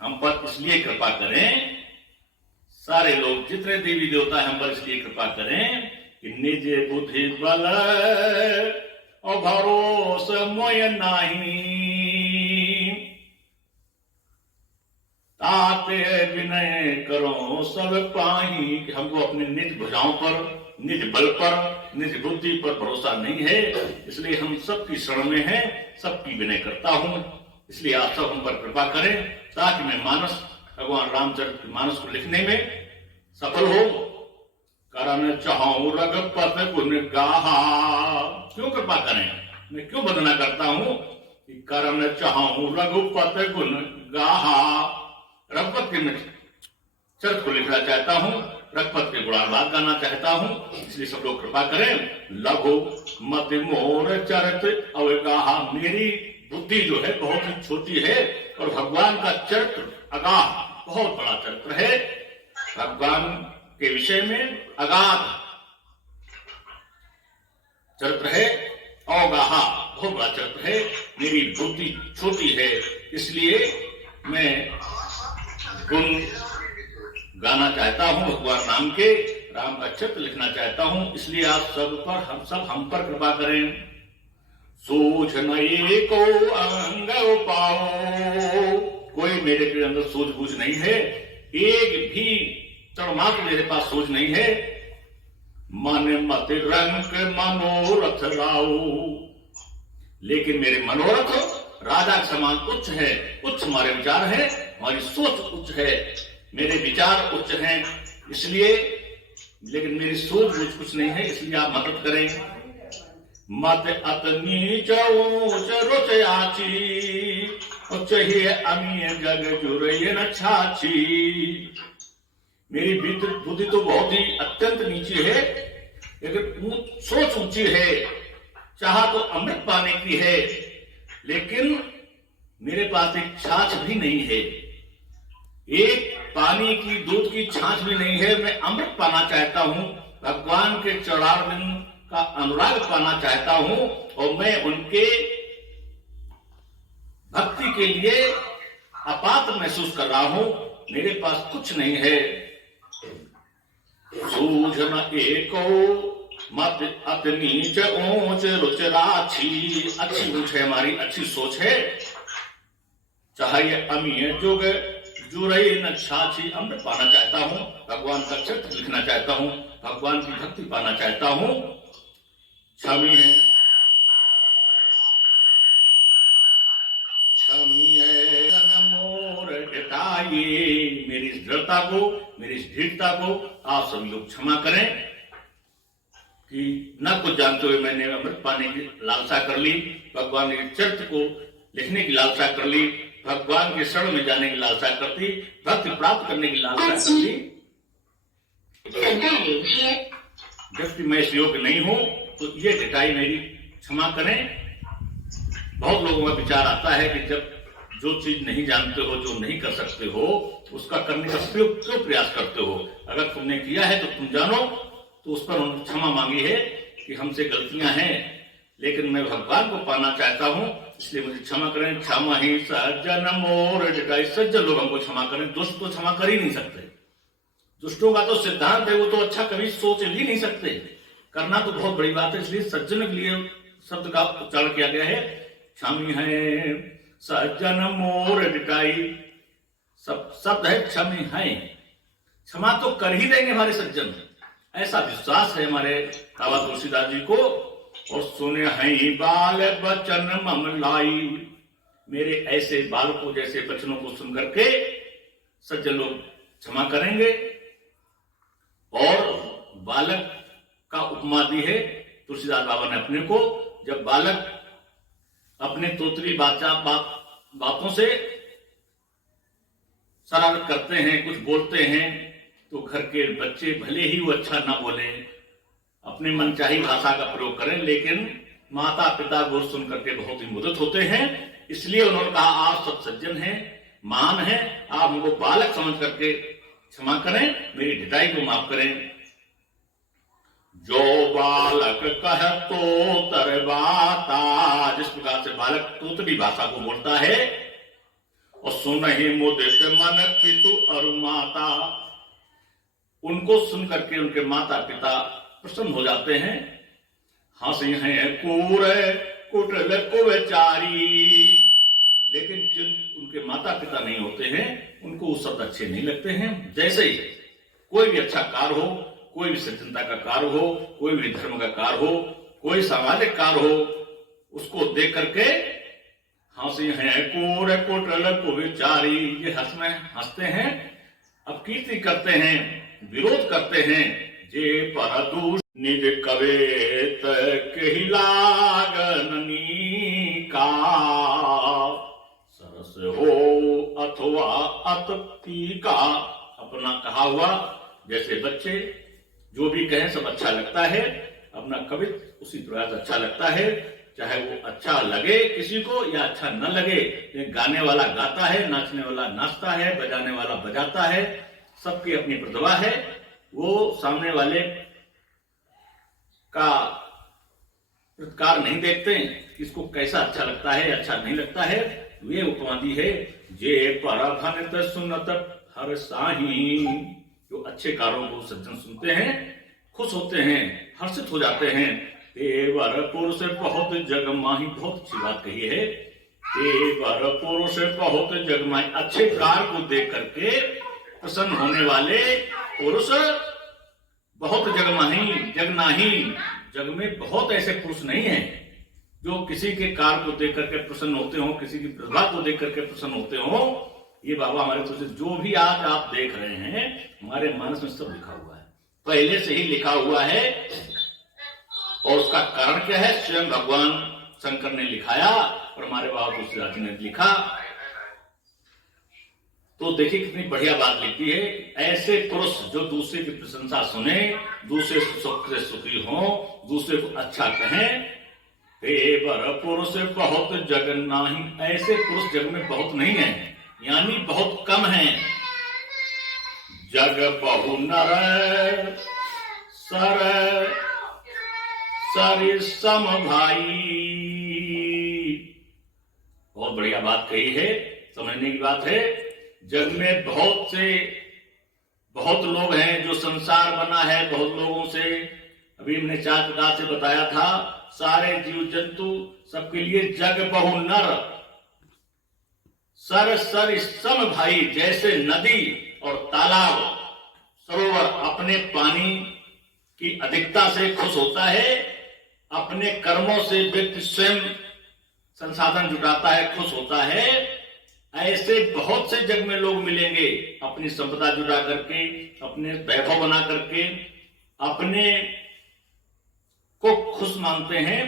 हम पर इसलिए कृपा करें, सारे लोग जितने देवी देवता हम पर इसलिए कृपा करें कि निज बुद्धि बल और भरोस मोय नाही, ताते विनय करो सब पाही। कि हमको अपने निज भुजाओं पर, निज बल पर, निज बुद्धि पर भरोसा नहीं है, इसलिए हम सबकी शरण में हैं, सबकी विनय करता हूं। इसलिए आप सब हम पर कृपा करें ताकि मैं मानस, भगवान रामचरित मानस को लिखने में सफल हो। करन चाहूं रघुपति गुण गाहा। क्यों कृपा करें, मैं क्यों वंदना करता हूं कि करन चाहूं रघुपति गुण गाहा। रघुपति के मैं चरित्र को लिखना चाहता हूं, रघुपति के गुणानुवाद गाना चाहता हूं, इसलिए सब लोग कृपा करें। लघु मति मोर चरित अवगाहा। मेरी बुद्धि जो है बहुत ही छोटी है और भगवान का चरित्र अगाध, बहुत बड़ा चरित्र है। भगवान के विषय में अगाध चरित्र है, अवगाहा बहुत बड़ा चरित्र है। मेरी बुद्धि छोटी है, इसलिए मैं गुण गाना चाहता हूं भगवान राम के, राम का चरित्र लिखना चाहता हूं। इसलिए आप सब पर, हम पर कृपा करें। सूझ नहीं को अंग पाओ। कोई मेरे के अंदर सूझबूझ नहीं है, एक भी तड़मात्र मेरे पास सूझ नहीं है। मन मत रंग मनोरथ लाओ। लेकिन मेरे मनोरथ राजा के समान उच्च है, उच्च हमारे विचार है, हमारी सोच उच्च है, मेरे विचार उच्च हैं, इसलिए, लेकिन मेरी सोच कुछ नहीं है, इसलिए आप मदद करें। मत अत नीच ऊंच रुच आची, उच्च ही अमीय जग जुरय न छाछी। मेरी बुद्धि तो बहुत ही अत्यंत नीची है, लेकिन सोच ऊंची है। चाहा तो अमृत पाने की है, लेकिन मेरे पास एक छाछ भी नहीं है, एक पानी की, दूध की छाछ भी नहीं है। मैं अमृत पाना चाहता हूं, भगवान के चरणारविंद का अनुराग पाना चाहता हूं, और मैं उनके भक्ति के लिए अपात्र महसूस कर रहा हूं। मेरे पास कुछ नहीं है। सूझ न एको मत अत नीच ऊंच रुच राछी। अच्छी ऊंच है हमारी, अच्छी सोच है। चाहे अमीय जुग जुरई न छाछी। अमृत पाना चाहता हूं, भगवान का चरित्र लिखना चाहता हूं, भगवान की भक्ति पाना चाहता हूं। क्षमी है, क्षमी है मोर जटाई। मेरी इस दृढ़ता को, मेरी इस ढीठता को आप सभी लोग क्षमा करें कि न कुछ जानते हुए मैंने अमृत पाने की लालसा कर ली, भगवान के चरित्र को लिखने की लालसा कर ली, भगवान के शरण में जाने की लालसा करती, भक्ति प्राप्त करने की लालसा करती। जबकि मैं इस योग्य नहीं हूं, तो ये ढिठाई मेरी क्षमा करें। बहुत लोगों का विचार आता है कि जब जो चीज नहीं जानते हो, जो नहीं कर सकते हो, उसका करने का क्यों प्रयास करते हो। अगर तुमने किया है तो तुम जानो, तो उस पर उन्होंने क्षमा मांगी है कि हमसे गलतियां हैं, लेकिन मैं भगवान को पाना चाहता हूं, इसलिए मुझे क्षमा करें। क्षमा ही सज्जन मोर जटाई। सज्जन लोग हमको क्षमा करें, दुष्ट तो क्षमा कर ही नहीं सकते। दुष्टों का तो सिद्धांत है, वो तो अच्छा कभी सोच भी नहीं सकते। करना तो बहुत बड़ी बात है, इसलिए सज्जन के लिए शब्द का उच्चारण किया गया है। क्षमी है सज्जन मोर जटाई। सब शब्द है क्षमी है, क्षमा तो कर ही देंगे हमारे सज्जन, ऐसा विश्वास है हमारे बाबा तुलसीदास जी को। और सुने हैं बाल बचन ममलाई। मेरे ऐसे बालकों जैसे बचनों को सुन करके सज्जन लोग क्षमा करेंगे। और बालक का उपमा दी है तुलसीदास बाबा ने अपने को। जब बालक अपने तोतरी बातों से शरारत करते हैं, कुछ बोलते हैं, तो घर के बच्चे भले ही वो अच्छा ना बोले, अपने मनचाही भाषा का प्रयोग करें, लेकिन माता पिता गुरु सुन करके बहुत ही मुदित होते हैं। इसलिए उन्होंने कहा आप सब सज्जन हैं, महान हैं, आप हमको बालक समझ करके क्षमा करें, मेरी ढिठाई को माफ करें। जो बालक कह तो तरबाता। जिस प्रकार से बालक तोतली भाषा को बोलता है, और सुनहि मुदित मन पितु और माता, उनको सुन करके उनके माता पिता प्रसन्न हो जाते हैं। हंसी हैं कूर कुटिल कुचारी, लेकिन जिन उनके माता पिता नहीं होते हैं उनको वो शब्द अच्छे नहीं लगते हैं। जैसे ही कोई भी अच्छा कार्य हो, कोई भी सज्जनता का कार्य हो, कोई भी धर्म का कार्य हो, कोई सामाजिक कार्य हो, उसको देख करके हंसी हैं कूर कुटिल कुचारी, ये हंसते हैं, अपकीर्ति करते हैं, विरोध करते हैं। जे परदूष निज कवेत कहि लागननी का, सरस हो अथवा अति का। अपना कहा हुआ जैसे बच्चे जो भी कहें सब अच्छा लगता है, अपना कवित्व उसी प्रकार अच्छा लगता है, चाहे वो अच्छा लगे किसी को या अच्छा न लगे। गाने वाला गाता है, नाचने वाला नाचता है, बजाने वाला बजाता है, सबकी अपनी प्रतिभा है। वो सामने वाले का प्रतिकार नहीं देखते, इसको कैसा अच्छा लगता है अच्छा नहीं लगता है। वे उपमा दी है, जे परभनित सुनत हर साही, जो अच्छे कार्यों को सज्जन सुनते हैं, खुश होते हैं, हर्षित हो जाते हैं। देवर पुरुष बहुत जग माही, बहुत अच्छी बात कही है। देवर पुरुष बहुत जग माही, अच्छे कार्य को देख करके प्रसन्न होने वाले पुरुष बहुत जग माही, जग नाही। जग में बहुत ऐसे पुरुष नहीं हैं जो किसी के कार्य को देख करके प्रसन्न होते हो, किसी की प्रतिभा को देख करके प्रसन्न होते हो। ये बाबा हमारे तो जो भी आज आप देख रहे हैं हमारे मानस में सब लिखा हुआ है, पहले से ही लिखा हुआ है। और उसका कारण क्या है? स्वयं भगवान शंकर ने लिखाया और हमारे बाबा तुलसीदास जी ने लिखा। तो देखिए कितनी बढ़िया बात लिखी है। ऐसे पुरुष जो दूसरे की प्रशंसा सुने, दूसरे सुख से सुखी हो, दूसरे को अच्छा कहें। देवर पुरुष बहुत जग नाही, ऐसे पुरुष जग में बहुत नहीं है, यानी बहुत कम है। जग बहु नर सर सरि सम भाई, बहुत बढ़िया बात कही है, समझने की बात है। जग में बहुत लोग हैं, जो संसार बना है बहुत लोगों से। अभी हमने 4 प्रकार से बताया था, सारे जीव जंतु सबके लिए जग बहु नर सर सर सम भाई। जैसे नदी और तालाब सरोवर अपने पानी की अधिकता से खुश होता है, अपने कर्मों से व्यक्ति स्वयं संसाधन जुटाता है, खुश होता है। ऐसे बहुत से जग में लोग मिलेंगे अपनी संपदा जुटा करके, अपने वैभव बना करके, अपने को खुश मानते हैं।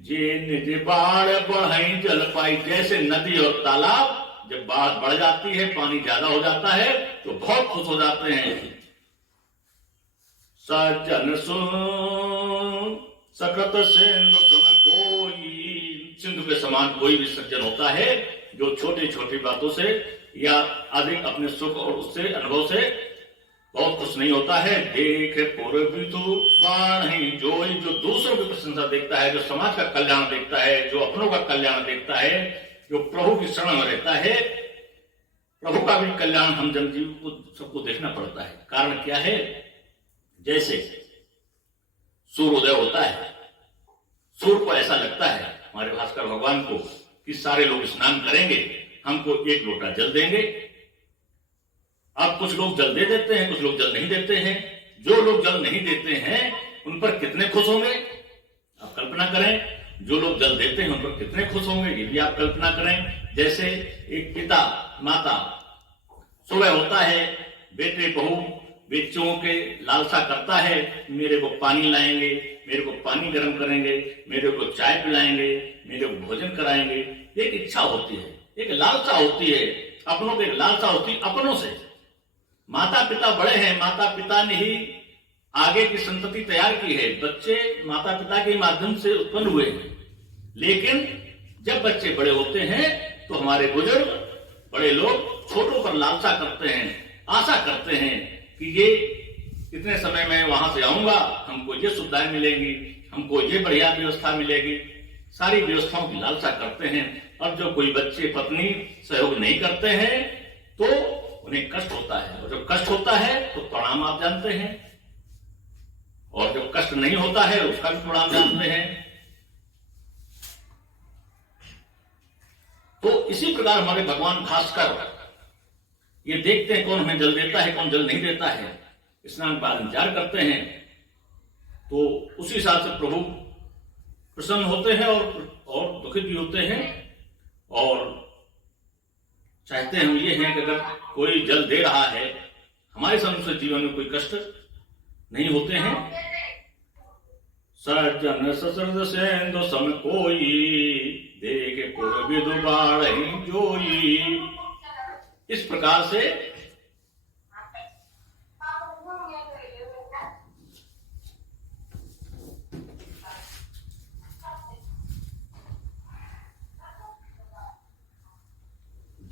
जे निज बाढ़ बढ़ई जल पाई, जैसे नदी और तालाब जब बाढ़ बढ़ जाती है, पानी ज्यादा हो जाता है तो बहुत खुश हो जाते हैं। सज्जन सुन सकत सिंधु सम कोई, सिंधु के समान कोई भी सज्जन होता है जो छोटी छोटी बातों से या अधिक अपने सुख और उससे अनुभव से बहुत खुश नहीं होता है। देख पूर्वी तो बाणी जोई, जो दूसरों की प्रशंसा देखता है, जो समाज का कल्याण देखता है, जो अपनों का कल्याण देखता है, जो प्रभु की शरण में रहता है। प्रभु का भी कल्याण हम जनजीव को सबको देखना पड़ता है। कारण क्या है? जैसे सूर्योदय होता है, सूर्य को ऐसा लगता है हमारे भास्कर भगवान को कि सारे लोग स्नान करेंगे, हमको 1 लोटा जल देंगे। अब कुछ लोग जल दे देते हैं, कुछ लोग जल नहीं देते हैं। जो लोग जल नहीं देते हैं उन पर कितने खुश होंगे आप कल्पना करें। जो लोग जल देते हैं उन पर कितने खुश होंगे ये भी आप कल्पना करें। जैसे एक पिता माता सुबह होता है, बेटे बहू बच्चों के लालसा करता है, मेरे को पानी लाएंगे, मेरे को पानी गर्म करेंगे, मेरे को चाय पिलाएंगे, मेरे को भोजन कराएंगे। एक इच्छा होती है, एक लालसा होती है, अपनों की लालसा होती है अपनों से। माता पिता बड़े हैं, माता पिता ने ही आगे की संतति तैयार की है। बच्चे माता पिता के माध्यम से उत्पन्न हुए हैं, लेकिन जब बच्चे बड़े होते हैं तो हमारे बुजुर्ग बड़े लोग छोटों पर लालसा करते हैं, आशा करते हैं कि ये इतने समय में वहां से आऊंगा, हमको ये सुविधाएं मिलेंगी, हमको ये बढ़िया व्यवस्था मिलेगी। सारी व्यवस्थाओं की लालसा करते हैं, और जो कोई बच्चे पत्नी सहयोग नहीं करते हैं तो उन्हें कष्ट होता है, और जब कष्ट होता है तो परिणाम आप जानते हैं, और जब कष्ट नहीं होता है उसका भी परिणाम जानते हैं। तो इसी प्रकार हमारे भगवान भास्कर ये देखते हैं कौन हमें जल देता है, कौन जल नहीं देता है, स्नान के बाद विचार करते हैं, तो उसी हिसाब से प्रभु प्रसन्न होते हैं और दुखित भी होते हैं। और चाहते हम ये हैं कि अगर कोई जल दे रहा है, हमारे संसार जीवन में कोई कष्ट नहीं होते हैं। सज्जन ससुर सेंदु सम कोई, देखे कोई विदु बाढ़हि जोई। इस प्रकार से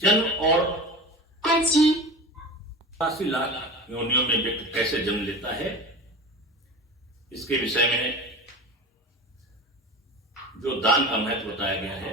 जन्म और 80 लाख योनियों में व्यक्ति कैसे जन्म लेता है, इसके विषय में जो दान का महत्व बताया गया है